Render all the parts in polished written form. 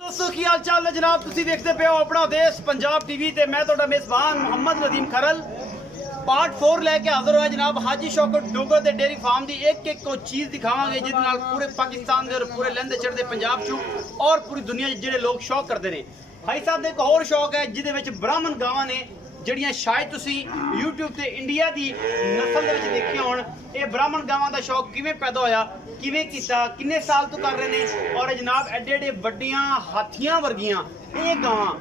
दोस्तों की हाल चाल है जनाब तुसी देखते पे हो अपना देश पंजाब टीवी ते मैं ਤੁਹਾਡਾ मेज़बान मोहम्मद नदीम खरल पार्ट 4 लेके हाजिर होया जनाब हाजी शौकत डोगर ते डेयरी फार्म दी एक को चीज़ दिखावांगे जिस नाल पूरे पाकिस्तान दे और पूरे लंदे चढ़दे पंजाब चों और पूरी दुनिया च जेडे लोग शौक करते हैं। भाई साहब दे एक होर शौक है जिहदे विच ब्राह्मण गावां ने ਜਿਹੜੀਆਂ शायद तुसी यूट्यूब ਤੇ इंडिया ਦੀ ਨਸਲ ਦੇ ਵਿੱਚ ਦੇਖੀਆਂ ਹੋਣ। ਇਹ ਬ੍ਰਾਹਮਣ ਗਾਵਾਂ ਦਾ ਸ਼ੌਕ ਕਿਵੇਂ ਪੈਦਾ ਹੋਇਆ, ਕਿਵੇਂ ਕੀਤਾ, ਕਿੰਨੇ ਸਾਲ ਤੋਂ ਕਰ ਰਹੇ ਨੇ ਔਰ ਜਨਾਬ ਐਡੇ ਐਡੇ ਵੱਡੀਆਂ ਹਾਥੀਆਂ ਵਰਗੀਆਂ ਇਹ ਗਾਵਾਂ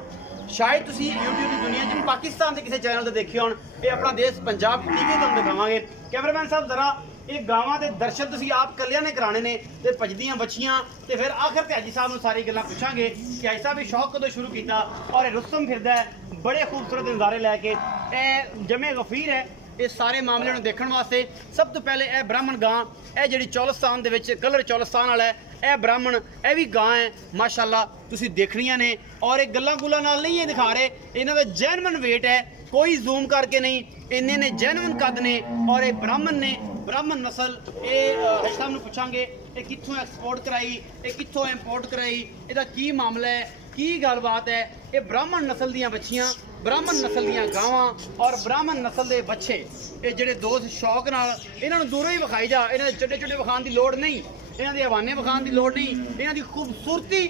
शायद तुसी यूट्यूब की दुनिया च पाकिस्तान के किसी चैनल से देखे हो। ये अपना देश पंजाब टीवी तुम दिखावे। कैमरामैन साहब जरा ये गावां के दर्शन तुसी आप कलिया ने कराने ने ते भजदियां बच्चियां ते फिर आखिर ते हाजी साहब नूं सारी गल्लां पुछांगे कि हाजी साहब ये शौक कदों शुरू किया और रुस्तम फिरदा है बड़े खूबसूरत नज़ारे लैके ए जमे गफीर है इस सारे मामले नूं देखण वास्ते। सब तो पहले यह ब्राह्मण गां यह जिहड़ी चौलिस्तान दे विच कलर चौलिस्तान वाला है यह ब्राह्मण यह भी गां है माशाअल्लाह तुसी देखणियां ने और एक गल्लां गुल्लां नाल नहीं ये दिखा रहे, इन्हां दा जेन्युइन वेट है, कोई जूम करके नहीं, इन्ने ने जेन्युइन कद ने और ये ब्राह्मण ने ब्राह्मण नस्ल ये हाजी साहब नूं पुछांगे ये कित्थों एक्सपोर्ट कराई, ये कित्थों इंपोर्ट कराई, इहदा की मामला है, की गलबात है। ये ब्राह्मण नस्ल दीयां बच्चियां, ब्राह्मण नस्ल दीयां गावां और ब्राह्मण नस्ल दे बच्चे ये जिहड़े दोस्त शौक नाल इन्हां नूं दूरों ही विखाई जा, इन्हां दे चट्टे चट्टे विखाण दी लोड़ नहीं, इन्हां दे हवाने विखाण दी लोड़ नहीं, इन्हां दी खूबसूरती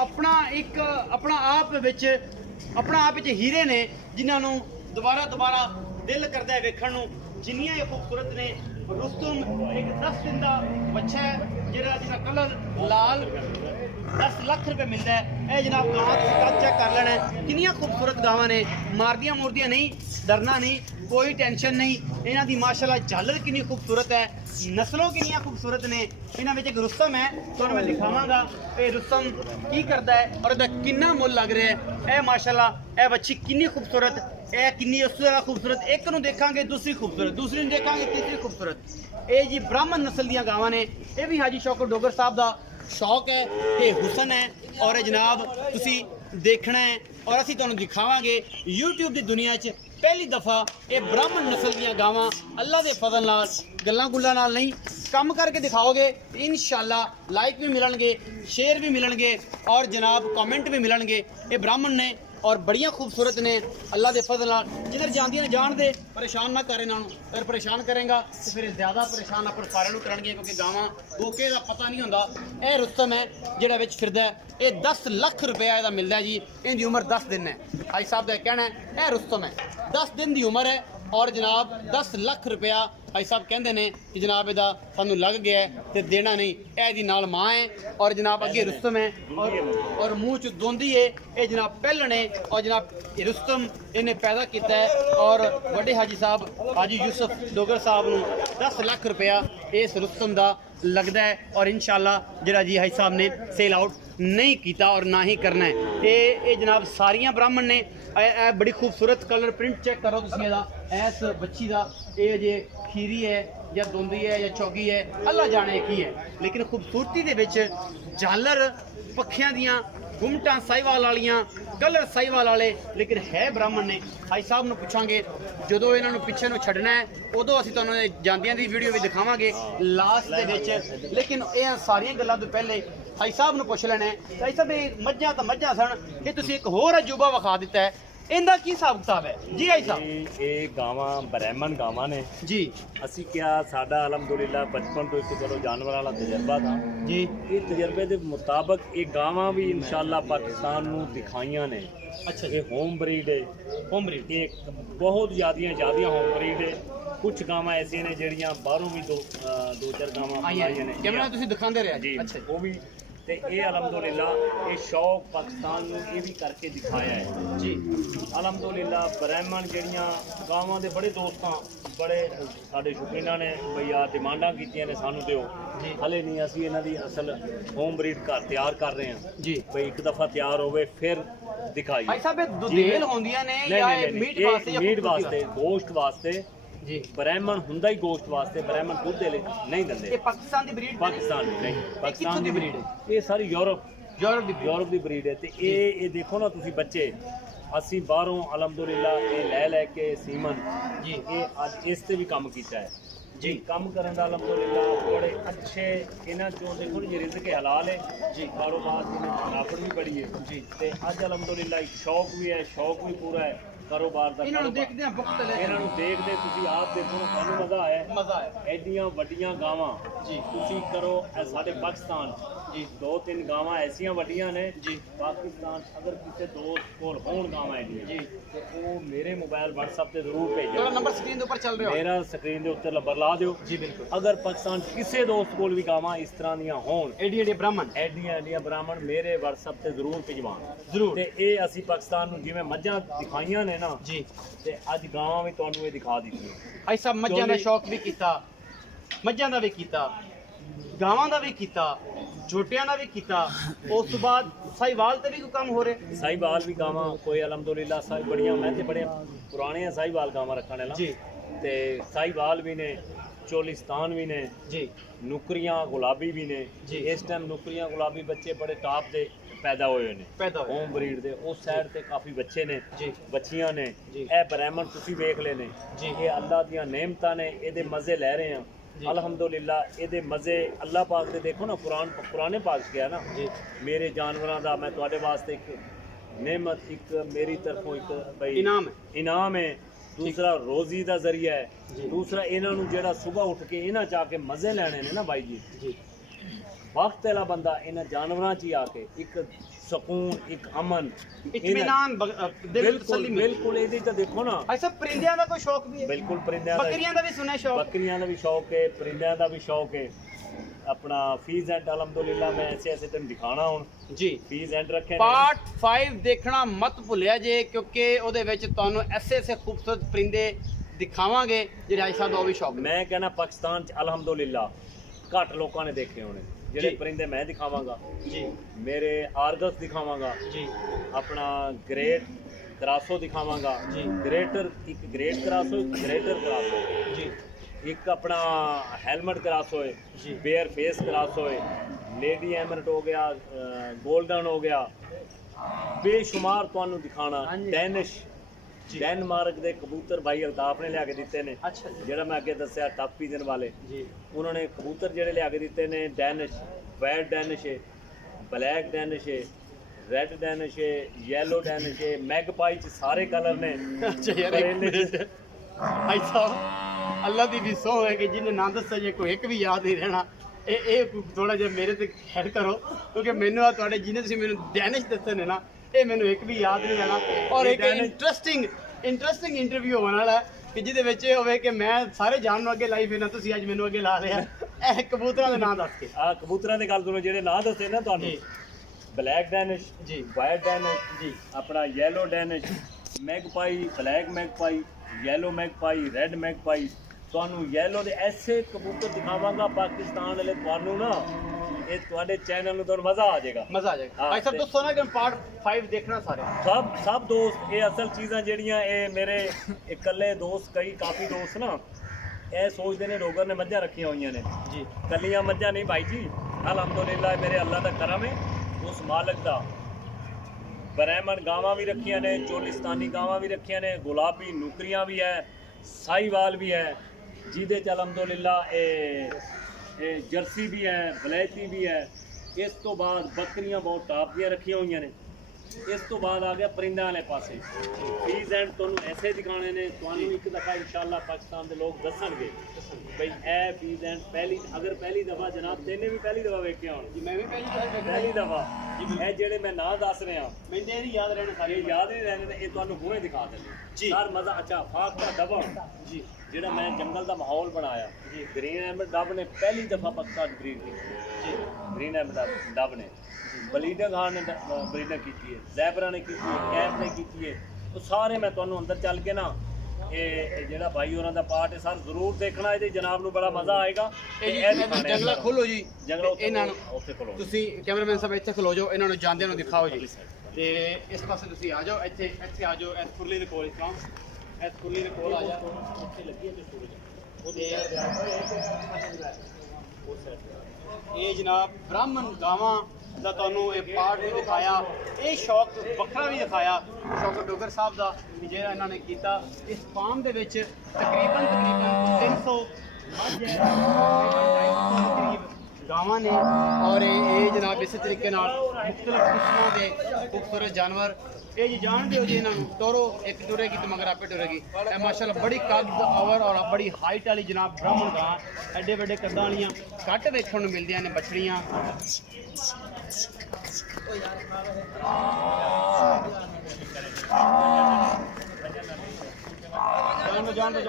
अपना एक अपना आप विच अपना आप विच हीरे ने जिन्हां नूं दोबारा दोबारा दिल करदा है वेखण नूं। जिन्नियां ये खूबसूरत ने रुस्तम एक 10 दिन का बच्चा है जिहदा कलर लाल 10 लाख रुपये मिलता है। यह जनाब गावां तुसीं कद चेक कर लेना है कितनी खूबसूरत गावां ने, मारदियां मुरदियां नहीं, डरना नहीं, कोई टेंशन नहीं। इन्हां दी माशाअल्लाह झालर कितनी खूबसूरत है, नस्लों कितनी खूबसूरत ने। इन्हां विच एक रुस्तम है तुहानूं मैं दिखावांगा ये रुस्तम की करदा है और इहदा कितना मुल लग रहा है। यह माशाअल्लाह यह बच्ची कितनी खूबसूरत, यह कितनी उस ज़्यादा खूबसूरत, एक नूं देखांगे दूसरी खूबसूरत, दूसरी नूं देखांगे तीसरी खूबसूरत। ये जी ब्राह्मण नस्ल दीयां गावां ने, यह भी हाजी शौकत डोगर साहब का शौक है, ये हुसन है और जनाब तुसी देखना है और असीं तुहानूं दिखावांगे यूट्यूब की दुनिया च पहली दफ़ा ये ब्राह्मण नस्ल दीयां गावां अल्लाह के फजल नाल गल्लां गुल्लां नाल नहीं कम करके दिखाओगे इंशाअल्लाह लाइक भी मिलणगे, शेयर भी मिलणगे और जनाब कमेंट भी मिलणगे। ये ब्राह्मण ने और बड़ियां खूबसूरत ने अल्लाह के फजल नाल जिधर जांदियां जान दे परेशान ना करें इन्हां नूं, अगर परेशान करेंगा तो फिर ज़्यादा परेशान अपन सारिਆਂ ਨੂੰ करनगे क्योंकि गावां गोके का पता नहीं होंदा। यह रुस्तम है जिहड़ा विच फिरदा है, ये 10 लाख रुपया इहदा मिलदा है जी। इहदी उम्र 10 दिन है, भाई साहब का कहना है यह रुस्तम है 10 दिन की उम्र है और जनाब 10 लाख रुपया भाई साहब कहते हैं कि जनाब इहदा सानू लग गया है तो देना नहीं। यह नाल माँ है और जनाब अगे रुस्तम है और मुँह च दोंदी है, ये जनाब पहलन है और जनाब रुस्तम इन्हें पैदा किया है और बड़े हाजी साहब हाजी यूसुफ डोगर साहब नूं 10 लाख रुपया इस रुस्तम का लगता है और इंशाअल्लाह जिहड़ा जी हाजी साहब ने सेल आउट नहीं किया और ना ही करना है। ये जनाब सारियां ब्राह्मण ने बड़ी खूबसूरत कलर प्रिंट चेक करो तुसीं इहदा इस बच्ची का, ये जे खीरी है या दोंदी है या चौगी है अल्लाह जाने की है, लेकिन खूबसूरती दे विच झालर पखियां दियां गुमटां साहिवाल वालियां कलर साहिवाल वाले, लेकिन है ब्राह्मण ने। हाई साहब नूं पुछांगे जदों इन्हां नूं पिछे नूं छड्डना है उदों असीं तुहानूं जांदियां दी वीडियो भी दिखावांगे लास्ट दे विच, लेकिन ये सारियां गल्लां तो पहले हाई साहब नूं पुछ लेना है। हाई साहब ये मज्जां तां मज्जां सन, ये तुसीं एक होर अजूबा विखा दिता है, इनका की हिसाब किताब है जी? हाई साहब ये गावां ब्राह्मण गावां ने जी, ਅਸੀਂ ਕਿਹਾ ਸਾਡਾ ਅਲਹਮਦੁਲਿਲਾ ਬਚਪਨ ਤੋਂ ਇੱਕ ਚਲੋ ਜਾਨਵਰਾਂ ਵਾਲਾ ਤਜਰਬਾ था जी ਇਹ ਤਜਰਬੇ ਦੇ ਮੁਤਾਬਕ ਇਹ ਗਾਵਾਂ ਵੀ ਇਨਸ਼ਾਅੱਲਾ ਪਾਕਿਸਤਾਨ ਨੂੰ ਦਿਖਾਈਆਂ ਨੇ। अच्छा ਇਹ ਹੋਮ ਬਰੀਡ ਹੈ, होम ब्रीड ਇਹ ਬਹੁਤ ਜ਼ਿਆਦੀਆਂ ਹੋਮ ਬਰੀਡ ਹੈ। ਕੁਝ ਗਾਵਾਂ ਐਸੀਆਂ ਨੇ ਜਿਹੜੀਆਂ ਬਾਹਰੋਂ ਵੀ ਦੋ ਚਾਰ ਗਾਵਾਂ ਆਈਆਂ ਨੇ कैमरा तुसीं दिखांदे रहे ਜੀ, अच्छा ਉਹ ਵੀ ਤੇ ਇਹ ਅਲਹਮਦੁਲਿਲਾ ਇਹ ਸ਼ੌਕ ਪਾਕਿਸਤਾਨ ਨੂੰ ਇਹ ਵੀ ਕਰਕੇ ਦਿਖਾਇਆ ਹੈ जी ਅਲਹਮਦੁਲਿਲਾ। ਬ੍ਰਾਹਮਣ ਜਿਹੜੀਆਂ ਗਾਵਾਂ ਦੇ ਬੜੇ ਦੋਸਤਾਂ ਬੜੇ ਸਾਡੇ ਸ਼ੌਕੀਨਾਂ ਨੇ ਬਈ ਆ ਡਿਮਾਂਡਾਂ ਕੀਤੀਆਂ ਨੇ ਸਾਨੂੰ ਦਿਓ, ਹਲੇ ਨਹੀਂ ਅਸੀਂ ਇਹਨਾਂ ਦੀ ਅਸਲ ਹੋਮ ਬਰੀਡ ਘਰ ਤਿਆਰ ਕਰ ਰਹੇ ਹਾਂ जी। ਬਈ ਇੱਕ ਦਫਾ ਤਿਆਰ ਹੋਵੇ ਫਿਰ ਦਿਖਾਈ। भाई साहब ये दुधेल होंदियां ने या मीट वास्ते या ਮੀਟ खूबसूरती ਵਾਸਤੇ ਗੋਸ਼ਤ ਵਾਸਤੇ जी? ਬ੍ਰਾਹਮਣ ਹੁੰਦਾ ਹੀ ਗੋਸ਼ਤ ਵਾਸਤੇ, ਬ੍ਰਾਹਮਣ ਦੁੱਧ ਦੇ ਲਈ ਨਹੀਂ ਦਿੰਦੇ ये पाकिस्तान दी ब्रीड ਪਾਕਿਸਤਾਨ ਦੀ ਨਹੀਂ। ਪਾਕਿਸਤਾਨ ਦੀ ਦੀ breed ਬਰੀਡ ਇਹ ਸਾਰੀ ਯੂਰਪ यूरोप ਦੀ ਬਰੀਡ ਹੈ ਤੇ ਇਹ ਦੇਖੋ ਨਾ ਤੁਸੀਂ ਬੱਚੇ ਅਸੀਂ ਬਾਹਰੋਂ ਅਲਹਮਦੁਲਿਲਾ ਇਹ ਲੈ ਕੇ ਸੀਮਨ जी ਇਹ ਅੱਜ ਇਸ ਤੇ ਵੀ ਕੰਮ ਕੀਤਾ ਹੈ ਜੀ। ਕੰਮ ਕਰਨ ਦਾ ਅਲਹਮਦੁਲਿਲਾ ਬੜੇ ਅੱਛੇ ਇਹਨਾਂ ਚੋਂ ਦੇਖੋ ਜੀ ਰਿਜ਼ਕ ਹਲਾਲ ਹੈ ਜੀ। ਕਾਰੋਬਾਰ ਦੀ ਮੁਨਾਫਤ ਵੀ ਬੜੀ ਹੈ ਜੀ। ਤੇ ਅੱਜ ਅਲਹਮਦੁਲਿਲਾ ਇੱਕ ਸ਼ੌਕ ਵੀ ਹੈ, ਸ਼ੌਕ ਵੀ ਪੂਰਾ ਹੈ ਕਾਰੋਬਾਰ ਦਾ। ਇਹਨਾਂ ਨੂੰ ਕਾਰੋਬਾਰ। ਦੇਖਦੇ ਆ ਵਕਤ ਲੈ ਇਹਨਾਂ ਨੂੰ ਦੇਖਦੇ ਤੁਸੀਂ ਆਪ ਦੇਖੋ ਤੁਹਾਨੂੰ ਮਜ਼ਾ ਆਇਆ। ਮਜ਼ਾ ਆਇਆ ਐਡੀਆਂ ਵੱਡੀਆਂ ਗਾਵਾਂ ਜੀ। ਤੁਸੀਂ ਕਰੋ ਇਹ ਸਾਡੇ ਪਾਕਿਸਤਾਨ ਜੀ। 2-3 ਗਾਵਾਂ ਐਸੀਆਂ ਵੱਡੀਆਂ ਨੇ ਜੀ। ਪਾਕਿਸਤਾਨ ਅਗਰ ਕਿਸੇ ਦੋਸਤ ਕੋਲ ਹੋਣ ਗਾਵਾਂ ਐਡੀਆਂ ਜੀ। ਤੇ ਉਹ ਮੇਰੇ ਮੋਬਾਈਲ WhatsApp ਤੇ ਜ਼ਰੂਰ ਜਿਹੜਾ ਭੇਜੋ। ਨੰਬਰ ਸਕਰੀਨ ਦੇ ਉੱਪਰ ਚੱਲ ਰਿਹਾ ਮੇਰਾ ਸਕਰੀਨ ਦੇ ਉੱਤੇ ਨੰਬਰ ਲਾ ਦਿਓ। ਜੀ ਬਿਲਕੁਲ। ਅਗਰ ਪਾਕਿਸਤਾਨ 'ਚ ਕਿਸੇ ਦੋਸਤ ਕੋਲ ਵੀ ਗਾਵਾਂ ਇਸ ਤਰ੍ਹਾਂ ਦੀਆਂ ਹੋਣ ਏਡੀ ਏਡੀ ਬ੍ਰਾਹਮਣ ਐਡੀਆਂ ਬ੍ਰਾਹਮਣ ਮੇਰੇ WhatsApp ਤੇ ਜ਼ਰੂਰ ਭਿਜਵਾਉਣ। ਜ਼ਰੂਰ। ਤੇ ਇਹ ਅਸੀਂ ਪਾਕਿਸਤਾਨ ਨੂੰ ਜਿਵੇਂ ਮੱਝਾਂ ਦਿਖਾਈਆਂ ਨੇ ਨਾ ਜੀ। ਤੇ ਅੱਜ ਗਾਵਾਂ ਵੀ ਤੁਹਾਨੂੰ ਇਹ ਦਿਖਾ ਦਿੱਤੀਆਂ। ਭਾਈ ਸਾਹਿਬ ਮੱਝਾਂ ਦਾ ਸ਼ੌਕ ਵੀ ਕੀਤਾ, ਮੱਝਾਂ ਦਾ ਵੀ ਕੀਤਾ, ਗਾਵਾਂ ਦਾ ਵੀ ਕੀਤਾ, ਝੋਟਿਆਂ ਦਾ ਵੀ ਕੀਤਾ। ਉਸ ਤੋਂ ਬਾਅਦ ਸਾਈਵਾਲ ਤੇ ਵੀ ਕੋਈ ਕੰਮ ਹੋ ਰਿਹਾ? ਸਾਈਵਾਲ ਵੀ ਗਾਵਾਂ ਕੋਈ ਅਲਹਮਦੁਲਿਲਾ ਸਾਈ ਬੜੀਆਂ ਮੈਂ ਤੇ ਬੜੇ ਪੁਰਾਣੇ ਸਾਈਵਾਲ ਗਾਵਾਂ ਰੱਖਣ ਵਾਲਾ ਜੀ। ਤੇ ਸਾਈਵਾਲ ਵੀ ਨੇ, ਚੋਲਿਸਤਾਨ ਵੀ ਨੇ ਜੀ। ਨੁਕਰੀਆਂ ਗੁਲਾਬੀ ਵੀ ਨੇ। ਜੀ। ਇਸ ਟਾਈਮ ਨੁਕਰੀਆਂ ਗੁਲਾਬੀ ਬੱਚੇ ਬੜੇ ਟਾਪ ਦੇ ਪੈਦਾ ਹੋਏ ਨੇ ਪੈਦਾ ਹੋਏ। ਹੋਮ ਬਰੀਡ ਦੇ। ਉਸ ਸਾਈਡ ਤੇ ਕਾਫੀ ਬੱਚੇ ਨੇ, ਜੀ। ਬੱਚੀਆਂ ਨੇ। ਜੀ। ਇਹ ਬ੍ਰਾਹਮਣ ਤੁਸੀਂ ਵੇਖ ਲਏ ਨੇ ਜੀ। ਇਹ ਅੱਲਾ ਦੀਆਂ ਨੇਮਤਾਂ ਨੇ, ਇਹਦੇ ਮਜ਼ੇ ਲੈ ਰਹੇ ਆ ਜੀ। ਅਲਹਮਦੁਲਿਲਾ। ਇਹਦੇ ਮਜ਼ੇ ਅੱਲਾ ਪਾਕ ਦੇ ਦੇਖੋ ਨਾ ਪੁਰਾਣੇ ਪਾਕ 'ਚ ਕਿਹਾ ਨਾ ਜੀ। ਮੇਰੇ ਜਾਨਵਰਾਂ ਦਾ ਮੈਂ ਤੁਹਾਡੇ ਵਾਸਤੇ ਇੱਕ ਨੇਮਤ, ਇੱਕ ਮੇਰੀ ਤਰਫੋਂ ਇੱਕ ਬਈ ਇਨਾਮ ਹੈ। ਇਨਾਮ ਹੈ। ਦੂਸਰਾ ਰੋਜ਼ੀ ਦਾ ਜ਼ਰੀਆ ਹੈ। ਜੀ। ਦੂਸਰਾ ਇਹਨਾਂ ਨੂੰ ਜਿਹੜਾ ਸਵੇਰ ਉੱਠ ਕੇ ਇਹਨਾਂ ਚ ਆ ਕੇ ਮਜ਼ੇ ਲੈਣੇ ਨੇ ਨਾ ਬਾਈ ਜੀ, ਜੀ। ਵਕਤ ਵਾਲਾ ਬੰਦਾ ਇਹਨਾਂ ਜਾਨਵਰਾਂ 'ਚ ਹੀ ਆ ਕੇ ਇੱਕ ਸਕੂਨ, ਇੱਕ ਅਮਨ, ਇਤਮਾਨਾਨ ਦਿਲ ਨੂੰ ਬਿਲਕੁਲ ਤਸੱਲੀ ਮਿਲਦੀ। ਬਿਲਕੁਲ। ਇਹਦੀ ਤਾਂ ਦੇਖੋ ਨਾ ਭਾਈ ਸਾਹਿਬ ਪਰਿੰਦਿਆਂ ਦਾ ਕੋਈ ਸ਼ੌਕ ਵੀ ਹੈ? ਬਿਲਕੁਲ ਪਰਿੰਦਿਆਂ ਦਾ, ਬੱਕਰੀਆਂ ਦਾ ਵੀ ਸੁਣਿਆ ਸ਼ੌਕ? ਬੱਕਰੀਆਂ ਦਾ ਵੀ ਸ਼ੌਕ ਹੈ, ਪਰਿੰਦਿਆਂ ਦਾ ਵੀ ਸ਼ੌਕ ਹੈ। ਆਪਣਾ ਫੀਸ ਐਂਡ ਅਲਹਮਦੁਲਿਲਾ ਮੈਂ ਐਸੇ ਤੈਨੂੰ ਦਿਖਾਣਾ ਹੁਣ ਜੀ। ਫੀਸ ਐਂਡ ਰੱਖੇ ਨੇ। ਪਾਰਟ 5 ਦੇਖਣਾ ਮਤ ਭੁੱਲਿਆ ਜੇ, ਕਿਉਂਕਿ ਉਹਦੇ ਵਿੱਚ ਤੁਹਾਨੂੰ ਐਸੇ ਖੂਬਸੂਰਤ ਪਰਿੰਦੇ ਦਿਖਾਵਾਂਗੇ ਜਿਹੜੇ ਆਈ ਸਾਹਿਬ ਦਾ ਉਹ ਵੀ ਸ਼ੌਕ। ਮੈਂ ਕਹਿੰਦਾ ਪਾਕਿਸਤਾਨ 'ਚ ਅਲਹਮਦੁਲਿਲਾ ਘੱਟ ਲੋਕਾਂ ਨੇ ਦੇਖੇ ਹੋਣੇ ਜਿਹੜੇ ਜੀ। ਪਰਿੰਦੇ ਮੈਂ ਦਿਖਾਵਾਂਗਾ। ਜੀ। ਮੇਰੇ ਆਰਗਸ ਦਿਖਾਵਾਂਗਾ, ਜੀ। ਆਪਣਾ ਗ੍ਰੇਟ ਕਰਾਸੋ ਦਿਖਾਵਾਂਗਾ। ਜੀ। ਗ੍ਰੇਟਰ, ਇੱਕ ਗ੍ਰੇਟ ਕਰਾਸੋ, ਇੱਕ ਗ੍ਰੇਟਰ ਕਰਾਸੋ, ਜੀ। ਇੱਕ ਆਪਣਾ ਹੈਲਮਟ ਕਰਾਸੋ ਹੈ, ਜੀ। ਬੇਅਰ ਫੇਸ ਕਰਾਸੋ ਹੈ, ਲੇਡੀ ਐਮਰਟ ਹੋ ਗਿਆ, ਗੋਲਡਨ ਹੋ ਗਿਆ, ਬੇਸ਼ੁਮਾਰ ਤੁਹਾਨੂੰ ਦਿਖਾਣਾ। ਹਾਂਜੀ। ਡੈਨਿਸ਼, ਜੀ। ਡੈਨਮਾਰਕ ਦੇ ਕਬੂਤਰ ਭਾਈ ਅਲਤਾਫ ਨੇ ਲਿਆ ਕੇ ਦਿੱਤੇ ਨੇ। ਅੱਛਾ ਜੀ। ਜਿਹੜਾ ਮੈਂ ਅੱਗੇ ਦੱਸਿਆ ਟੱਪ ਪੀਜਨ ਵਾਲੇ, ਜੀ। ਉਹਨਾਂ ਨੇ ਕਬੂਤਰ ਜਿਹੜੇ ਲਿਆ ਕੇ ਦਿੱਤੇ ਨੇ ਡੈਨਿਸ਼, ਵਾਈਟ ਡੈਨਿਸ਼ ਹੈ, ਬਲੈਕ ਡੈਨਿਸ਼ ਹੈ, ਰੈੱਡ ਡੈਨਿਸ਼ ਹੈ, ਯੈਲੋ ਡੈਨਿਸ਼ ਹੈ, ਮੈਗਪਾਈ ਚ ਸਾਰੇ ਕਲਰ ਨੇ। ਅੱਛਾ ਯਾਰ ਇੱਕ ਮਿੰਟ। ਭਾਈ ਸਾਹਿਬ ਅੱਲਾ ਦੀ ਵੀ ਸਹੁੰ ਹੈ ਕਿ ਜਿਹਨੇ ਨਾਂ ਦੱਸਿਆ ਜੇ ਕੋਈ ਇੱਕ ਵੀ ਯਾਦ ਨਹੀਂ ਰਹਿਣਾ। ਇਹ ਥੋੜਾ ਜਿਹਾ ਮੇਰੇ ਤੇ ਖੈਰ ਕਰੋ, ਕਿਉਂਕਿ ਮੈਨੂੰ ਆ ਤੁਹਾਡੇ ਜਿਹਨੇ ਤੁਸੀਂ ਮੈਨੂੰ ਡੈਨਿਸ਼ ਦੱਸੇ ਨੇ ਨਾ, ਇਹ ਮੈਨੂੰ ਇੱਕ ਵੀ ਯਾਦ ਨਹੀਂ ਰਹਿਣਾ। ਔਰ ਇੱਕ ਇੰਟਰਸਟਿੰਗ ਇੰਟਰਵਿਊ ਹੋਣ ਵਾਲਾ ਹੈ ਕਿ ਜਿਹਦੇ ਵਿੱਚ ਇਹ ਹੋਵੇ ਕਿ ਮੈਂ ਸਾਰੇ ਜਾਣਨ ਅੱਗੇ ਲਾਈ ਫਿਰਨਾ, ਤੁਸੀਂ ਅੱਜ ਮੈਨੂੰ ਅੱਗੇ ਲਾ ਲਿਆ। ਇਹ ਕਬੂਤਰਾਂ ਦੇ ਨਾਂ ਦੱਸ ਕੇ। ਆ ਕਬੂਤਰਾਂ ਦੀ ਗੱਲ ਸੁਣੋ ਜਿਹੜੇ ਨਾਂ ਦੱਸੇ ਨਾ ਤੁਹਾਨੂੰ। ਜੀ। ਬਲੈਕ ਡੈਨਿਸ਼ ਜੀ। ਵਾਈਟ ਡੈਨਿਸ਼ ਜੀ। ਆਪਣਾ yellow Danish, magpie, black magpie, yellow magpie, red magpie. ਤੁਹਾਨੂੰ ਯੈਲੋ ਦੇ ਐਸੇ ਕਬੂਤਰ ਦਿਖਾਵਾਂਗਾ ਪਾਕਿਸਤਾਨ ਵਾਲੇ, ਤੁਹਾਨੂੰ ਨਾ ਇਹ ਤੁਹਾਡੇ ਚੈਨਲ ਨੂੰ ਤੁਹਾਨੂੰ ਮਜ਼ਾ ਆ ਜਾਏਗਾ। ਮਜ਼ਾ ਆ ਜਾਏਗਾ। ਹਾਂ, ਭਾਈ ਸਾਹਿਬ ਤੇ- ਦੱਸੋ ਨਾ ਕਿ ਪਾਰਟ 5 ਦੇਖਣਾ ਸਾਰੇ। ਸਭ ਦੋਸਤ, ਇਹ ਅਸਲ ਚੀਜ਼ਾਂ ਜਿਹੜੀਆਂ ਇਹ ਮੇਰੇ ਇਕੱਲੇ ਦੋਸਤ, ਕਈ ਕਾਫੀ ਦੋਸਤ ਨਾ ਇਹ ਸੋਚਦੇ ਨੇ ਰੋਗਰ ਨੇ ਮੱਝਾਂ ਰੱਖੀਆਂ ਹੋਈਆਂ ਨੇ। ਜੀ। ਕੱਲੀਆਂ ਮੱਝਾਂ ਨਹੀਂ ਭਾਈ ਜੀ, ਅਲਹਮਦੁਲਿਲਾ ਮੇਰੇ ਅੱਲਾ ਦਾ ਕਰਮ ਹੈ, ਉਸ ਮਾਲਕ ਦਾ। ਬ੍ਰਾਹਮਣ ਗਾਵਾਂ ਵੀ ਰੱਖੀਆਂ ਨੇ, ਚੋਲਿਸਤਾਨੀ ਗਾਵਾਂ ਵੀ ਰੱਖੀਆਂ ਨੇ, ਗੁਲਾਬੀ ਨੁਕਰੀਆਂ ਵੀ ਹੈ, ਸਾਈਵਾਲ ਵੀ ਹੈ, ਜਿਹਦੇ ਚ ਅਲਹਮਦੁਲਿਲਾ ਇਹ ਜਰਸੀ ਵੀ ਹੈ, ਬਲੈਤੀ ਵੀ ਹੈ। ਇਸ ਤੋਂ ਬਾਅਦ ਬੱਕਰੀਆਂ ਬਹੁਤ ਟਾਪ ਦੀਆਂ ਰੱਖੀਆਂ ਹੋਈਆਂ ਨੇ। ਇਸ ਤੋਂ ਬਾਅਦ ਆ ਗਿਆ ਪਰਿੰਦਿਆਂ ਵਾਲੇ ਪਾਸੇ। ਫੀਸ ਐਂਡ ਤੁਹਾਨੂੰ ਐਸੇ ਦਿਖਾਣੇ ਨੇ, ਤੁਹਾਨੂੰ ਇੱਕ ਦਫਾ ਇਨਸ਼ਾਅੱਲਾ ਪਾਕਿਸਤਾਨ ਦੇ ਲੋਕ ਦੱਸਣਗੇ ਬਈ ਇਹ ਫੀਸ ਐਂਡ ਪਹਿਲੀ ਦਫਾ ਜਨਾਬ ਤੈਨੇ ਵੀ ਪਹਿਲੀ ਦਫਾ ਵੇਖਿਆ ਹੋਣ। ਜੀ ਮੈਂ ਵੀ ਪਹਿਲੀ ਦਫਾ ਇਹ ਜਿਹੜੇ ਮੈਂ ਨਾਂ ਦੱਸ ਰਿਹਾ ਮੈਨੂੰ ਇਹਦੀ ਯਾਦ ਰਹਿਣਾ ਸਾਰੇ। ਇਹ ਯਾਦ ਨਹੀਂ ਰਹਿੰਦੇ ਨੇ, ਇਹ ਤੁਹਾਨੂੰ ਹੁਣੇ ਦਿਖਾ ਦਿੰਦੇ ਜੀ। ਸਰ ਮਜ਼ਾ। ਅੱਛਾ ਫਾਕ ਦਾ ਦਬਣ ਜੀ। ਜਿਹੜਾ ਮੈਂ ਜੰਗਲ ਦਾ ਮਾਹੌਲ ਬਣਾਇਆ ਜੀ। ਗ੍ਰੀਨ ਐਮਡ ਡਬ ਨੇ ਪਹਿਲੀ ਦਫਾ ਪਾਕਿਸਤਾਨ ਬਰੀਡ ਕੀਤੀ। ਜੀ। ਗ੍ਰੀਨ ਐਮਡ ਡਬ ਨੇ, ਬਲੀਡਾ ਖਾਨ ਨੇ ਬਰੀਡਿੰਗ ਕੀਤੀ ਹੈ, ਜ਼ੈਬਰਾ ਨੇ ਕੀਤੀ ਹੈ, ਕੈਪ ਨੇ ਕੀਤੀ ਹੈ। ਉਹ ਸਾਰੇ ਮੈਂ ਤੁਹਾਨੂੰ ਅੰਦਰ ਚੱਲ ਕੇ ਨਾ ਇਹ ਜਿਹੜਾ ਭਾਈ ਉਹਨਾਂ ਦਾ ਪਾਰਟ ਹੈ ਸਰ ਜ਼ਰੂਰ ਦੇਖਣਾ। ਇਹਦੇ ਜਨਾਬ ਨੂੰ ਬੜਾ ਮਜ਼ਾ ਆਏਗਾ। ਜੰਗਲਾ ਖੋਲੋ ਜੀ। ਜੰਗਲਾ ਇਹਨਾਂ ਨੂੰ ਉੱਥੇ ਖੋਲੋ। ਤੁਸੀਂ ਕੈਮਰਾਮੈਨ ਸਾਹਿਬ ਇੱਥੇ ਖਲੋ ਜਾਓ, ਇਹਨਾਂ ਨੂੰ ਜਾਂਦਿਆਂ ਨੂੰ ਦਿਖਾਓ ਜੀ। ਤੇ ਇਸ ਪਾਸੇ ਤੁਸੀਂ ਆ ਜਾਓ, ਇੱਥੇ ਆ ਜਾਓ, ਇਸ ਫੁਰਲੀ ਦੇ ਕੋਲ ਇਸ ਫੁਰਲੀ ਦੇ ਕੋਲ ਆ ਜਾਓ। ਉੱਥੇ ਲੱਗੀ ਹੈ ਤੇ ਸੂਰਜ ਇਹ ਜਨਾਬ ਬ੍ਰਾਹਮਣ ਗਾਵਾਂ ਦਾ ਤੁਹਾਨੂੰ ਇਹ ਪਾਰਟ ਵੀ ਦਿਖਾਇਆ, ਇਹ ਸ਼ੌਕ ਵੱਖਰਾ ਵੀ ਦਿਖਾਇਆ ਸ਼ੌਕਤ ਡੋਗਰ ਸਾਹਿਬ ਦਾ, ਜਿਹੜਾ ਇਹਨਾਂ ਨੇ ਕੀਤਾ। ਇਸ ਫਾਰਮ ਦੇ ਵਿੱਚ ਤਕਰੀਬਨ 300 गावां ने और ये जनाब इस तरीके नाल मुख्तलिफ किस्मां दे खूबसूरत जानवर ये जी जानते हो जी इन्होंने टोरो एक टुरेगी तो मगर आपे टुरेगी माशाल्लाह बड़ी कद और बड़ी हाइट वाली जनाब ब्राह्मण गां एडे बड़े कद्दां वालियां घट वेखण नूं मिलदियां ने बछड़ियां जान दो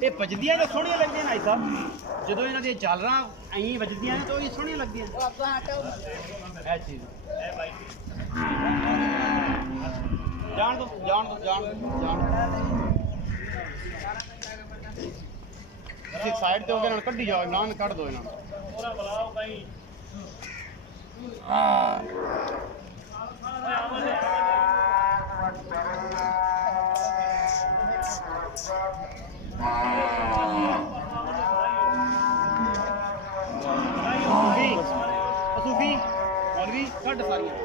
ये भजदियां तो सोहणियां लगदियां भाई साहब जो इन्हां दी झालरां ऐं वजदियां ने तो ये सोहणियां लगदियां ऐ चीज़ जान दो साइड ते हो गए कड्डी जाओ नान कट दो इन्हां सूफी मौलवी कट सारियां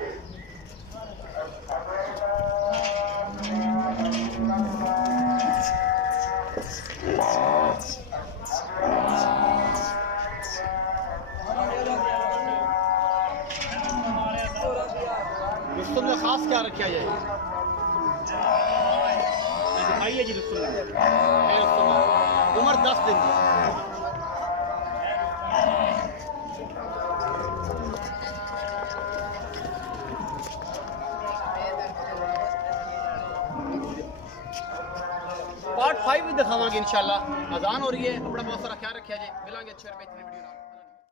रुस्तम ने खास क्या रखा जाए दिखाइए जी रुस्तम उम्र 10 दिन की पार्ट 5 भी दिखावांगे इंशाल्लाह अजान हो रही है अपना बहुत सारा ख्याल रखा जाए मिलेंगे अच्छे और बेहतरीन